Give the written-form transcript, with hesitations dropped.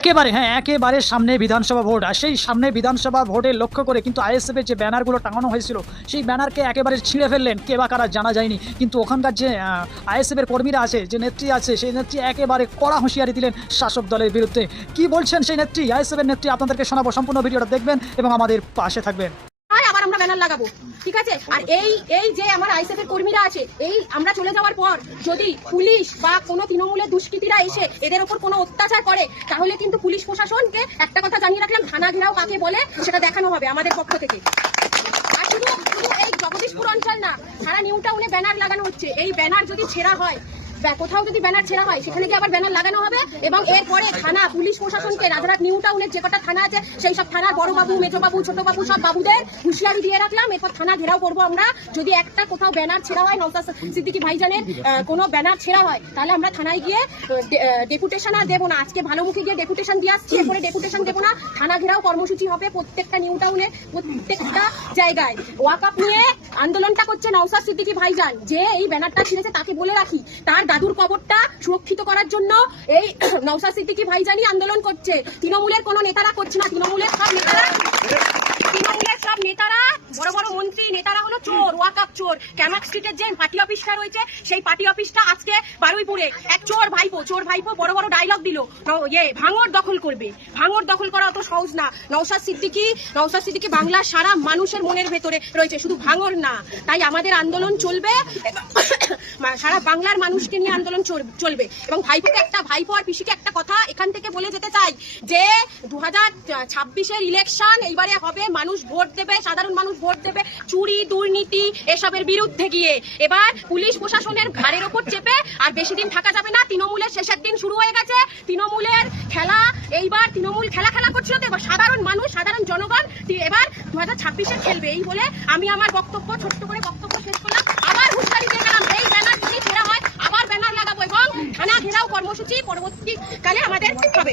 একেবারে হ্যাঁ, একেবারে সামনে বিধানসভা ভোট। আর সেই সামনে বিধানসভা ভোটে লক্ষ্য করে কিন্তু আইএসএফের যে ব্যানারগুলো টাঙানো হয়েছিল, সেই ব্যানারকে একেবারে ছিঁড়ে ফেললেন কে বা কারা জানা যায়নি। কিন্তু ওখানকার যে আইএসএফের কর্মীরা আছে, যে নেত্রী আছে, সেই নেত্রী একেবারে কড়া হুঁশিয়ারি দিলেন শাসক দলের বিরুদ্ধে। কি বলছেন সেই নেত্রী, আইএসএফের নেত্রী, আপনাদেরকে শোনাবো। সম্পূর্ণ ভিডিওটা দেখবেন এবং আমাদের পাশে থাকবেন। আবার আমরা ব্যানার লাগাবো, ঠিক আছে? আর এই যে আমার আইএসএফ এর কর্মীরা আছে, এই আমরা চলে যাওয়ার পর যদি পুলিশ বা কোনো তৃণমূলের দুষ্কৃতীরা এসে এদের উপর কোনো অত্যাচার করে, তাহলে কিন্তু পুলিশ প্রশাসনকে একটা কথা জানিয়ে রাখলাম, থানা ঘেরাও কাকে বলে সেটা দেখানো হবে আমাদের পক্ষ থেকে। আর শুধু এই জগদীশপুর অঞ্চল না, সারা নিউ টাউনে ব্যানার লাগানো হচ্ছে। এই ব্যানার যদি ছেঁড়া হয়, কোথাও যদি ব্যানার ছেঁড়া হয়, সেখানে গিয়ে আবার ব্যানার লাগানো হবে। এবং এরপরে থানা, পুলিশ প্রশাসনকে, রাজারহাট নিউ টাউনের যে কটা থানা আছে, সেই সব থানার বড় বাবু, মেজো বাবু, ছোট বাবু, সব বাবুদের হুঁশিয়ারি দিয়ে রাখলাম। এরপর থানা ঘেরাও করবো আমরা। যদি একটা কোথাও ব্যানার ছেঁড়া হয়, নওশাদ সিদ্দিকী ভাইজানের কোনো ব্যানার ছেঁড়া হয়, তাহলে আমরা থানায় গিয়ে ডেপুটেশন আর দেবো না। আজকে ভালোমুখী গিয়ে ডেপুটেশন দিয়ে আসছি, এরপরে ডেপুটেশন দেবো না। থানা ঘেরাও কর্মসূচি হবে প্রত্যেকটা নিউ টাউনে, প্রত্যেকটা জায়গায়। ওয়াকআপ নিয়ে আন্দোলনটা করছে নওশাদ সিদ্দিকী ভাইজান। যে এই ব্যানারটা ছিঁড়েছে তাকে বলে রাখি, তার দাদুর কবরটা সুরক্ষিত করার জন্য এই নওশাদ সিদ্দিকী ভাইজানই আন্দোলন করছে। তৃণমূলের কোনো নেতারা করছে না। তৃণমূলের সব নেতারা, বড় বড় মন্ত্রী নেতারা হলো চোর, ওয়াকআপ চোর। ক্যামাক স্ট্রিটের যে পার্টি অফিসটা রয়েছে, সেই পার্টি অফিসটা আজকে বারুইপুরে এক চোর ভাইপো বড় বড় ডায়লগ দিল, ভাঙড় দখল করবে। ভাঙড় দখল করা অত সহজ না। নওশাদ সিদ্দিকী বাংলার সারা মানুষের মনের ভেতরে রয়েছে, শুধু ভাঙড় না। তাই আমাদের আন্দোলন চলবে, সারা বাংলার মানুষকে নিয়ে আন্দোলন চলবে। এবং ভাইপো আর পিসিকে একটা কথা এখান থেকে বলে যেতে চাই, যে 2026-এর ইলেকশন এইবারে হবে, মানুষ ভোট দেবে, সাধারণ মানুষ ভোট দেবে চুরি, দুর্নীতি এসবের বিরুদ্ধে গিয়ে। এবার পুলিশ প্রশাসনের ঘাড়ের ওপর চেপে আর বেশি দিন থাকা যাবে না। তৃণমূলের শেষের দিন শুরু হয়ে গেছে। তৃণমূলের খেলা, এইবার তৃণমূল খেলা করছিল, তো এবার সাধারণ মানুষ, সাধারণ জনগণ এবার 2026-এ খেলবে। এই বলে আমি আমার বক্তব্য ছোট্ট করে শেষ করলাম। আবার হুঁশিয়ারি দিয়ে গেলাম, এই ব্যানার যদি ছেঁড়া হয় আবার ব্যানার লাগাবো এবং থানা ঘেরাও কর্মসূচি পরবর্তীকালে আমাদের হবে।